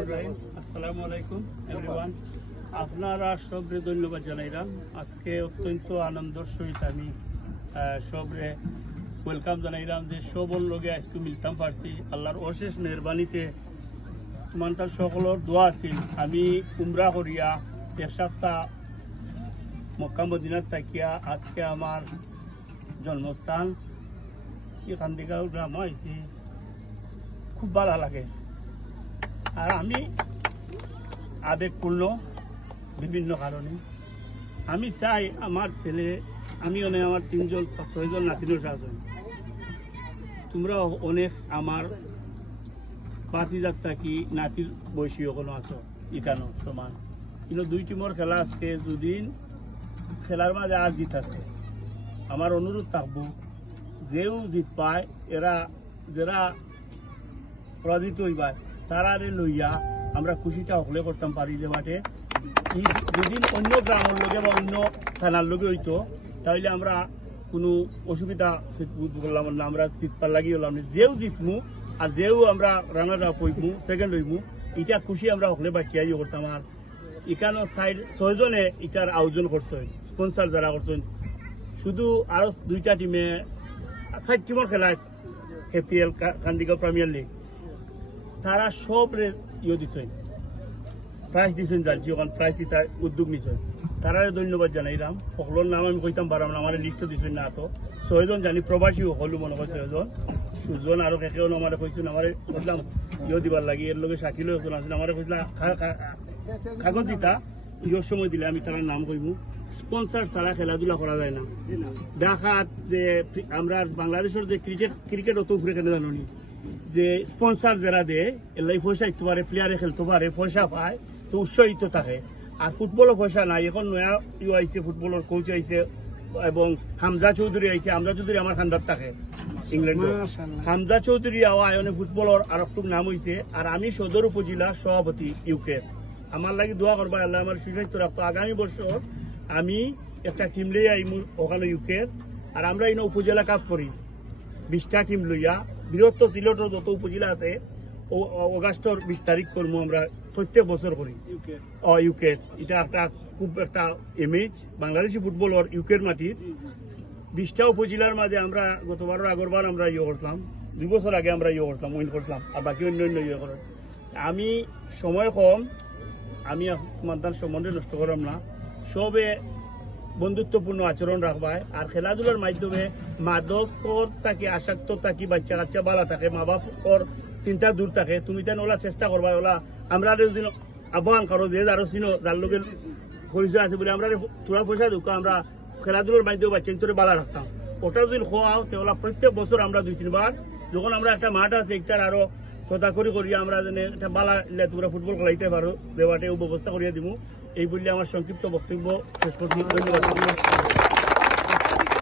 আসসালামু আলাইকুম এভরিওয়ান। আপনারা সবরে ধন্যবাদ জানাইলাম। আজকে অত্যন্ত আনন্দের সহিত আমি সবরে ওয়েলকাম জানাইলাম যে সবর লগে আজকে মিলতাম পারছি। আল্লাহর অশেষ মেহরবানিতে তোমার সকলের দোয়া আছিল। আমি উমরা করিয়া এক সপ্তাহ মক্কা মদিনার থাকিয়া আজকে আমার জন্মস্থান কান্দিগাঁও গ্রাম হয়েছি। খুব ভালো লাগে। আর আমি আবেগপূর্ণ বিভিন্ন কারণে। আমি চাই আমার ছেলে, আমি অনেক আমার 3-6জন নাতিনের আছেন, তোমরা অনেক আমার বাতিজাত থাকি নাতির বয়সী কোনো আছো ইকানো সমান। কিন্তু দুই টিমর খেলা আজকে দুদিন খেলার মাঝে আর জিত আছে। আমার অনুরোধ থাকবো যেও জিত পায় এরা যারা পরাজিত হইবার তারারে লইয়া আমরা খুশিটা হকলে করতাম পারি। যে মাঠে যেদিন অন্য গ্রামের লোকে বা অন্য থানার লোকে হইতো তাহলে আমরা কোনো অসুবিধা করলাম না, আমরা জিতবার লাগিয়ে হলাম না। যেও জিতমু আর যেও আমরা রানার আপ হইমু, সেকেন্ড হইমু, এটা খুশি আমরা হকলে বাকিয়াই করতাম। আর এখানে 6জনে এটার আয়োজন করছেন, স্পন্সার যারা করছেন। শুধু আরো 2টা টিমে 4 টিমের খেলা আছে KPL কান্দিগাঁও প্রিমিয়ার লিগ, তারা সব দিচ্ছেন, প্রাইজ দিচ্ছেন, জানছি ওখানে প্রাইজ দিতে উদ্যোগ নিচ্ছেন। তারা ধন্যবাদ জানাইলাম। সকলের নাম আমি কইতাম পারাম না, আমার লিস্ট দিচ্ছেন না। তো 6জন জানি প্রবাসী হলো মনে হয় 6জন, 7জন আরো কেউ আমার কইছেন। আমার বললাম দিবার লাগে এর লোকে শাকিলও একজন আছেন। আমার কইছিলাম কাগজ দিতা ইয়োর সময় দিলে আমি তার নাম কইমু। স্পন্সার ছাড়া খেলাধুলা করা যায় না। দেখাত যে আমরা বাংলাদেশের যে ক্রিকেট অত উপরে কেন জানো নি, যে স্পন্সার যারা দেয় এলাই পয়সা দিতে পারে, প্লেয়ারে খেলতে পারে, পয়সা পায়, তো উৎসাহিত থাকে। আর ফুটবলও পয়সা নাই। এখন নয়া আইছে, ফুটবলের কোচ আইছে এবং হামজা চৌধুরী আইছে। হামজা চৌধুরী আমার খান্দার থাকে ইংল্যান্ড। হামজা চৌধুরী আয়নে ফুটবলের আর একটু নাম হয়েছে। আর আমি সদর উপজেলা সভাপতি ইউকে। আমার লাগে দোয়া করবা, আল্লাহ আমার সুস্বাস্থ্য রাখতো। আগামী বছর আমি একটা টিম লইয়া ওখানে ইউকে। আর আমরা এই উপজেলা কাপ করি 20টা টিম লইয়া। বৃহত্তর সিলেটের যত উপজেলা আছে অগাস্টর 20 তারিখ করবো আমরা প্রত্যেক বছর করি ইউকে। এটা একটা খুব একটা ইমেজ বাংলাদেশি ফুটবলের ইউকের মাটির। 20টা উপজেলার মাঝে আমরা গতবারের আগরবার আমরা করতাম, 2 বছর আগে আমরা করতাম, উইন করতাম। আর বাকি অন্য করে আমি সময় কম, আমি তোমার সম্বন্ধে নষ্ট করলাম না। সবে বন্ধুত্বপূর্ণ আচরণ রাখবায়। আর খেলাধুলার মাধ্যমে মাদকর থাকি, আসক্ত থাকি, বাচ্চা কাচ্চা ভালো থাকে, মা বাপর চিন্তা দূর থাকে। তুমি তেন ওলা চেষ্টা করবা। ওলা আমরা যদি আহ্বান করো যে আরো চিনো যার লোকের পরিচয় আছে বলে আমরা তোরা পয়সা ঢুকা আমরা খেলাধুলার মাধ্যমে বাচ্চা তোরে বালা রাখতাম। ওটা যদি খোয়াও তাহলে প্রত্যেক বছর আমরা 2-3 বার যখন আমরা একটা মাঠ আছে একটার আরো কথা করি আমরা যেন একটা বালা তোমরা ফুটবল খেলাইতে পারো দেওয়াটে ব্যবস্থা করিয়া দিব। এই বললে আমার সংক্ষিপ্ত বক্তব্য শেষ করছি। ধন্যবাদ।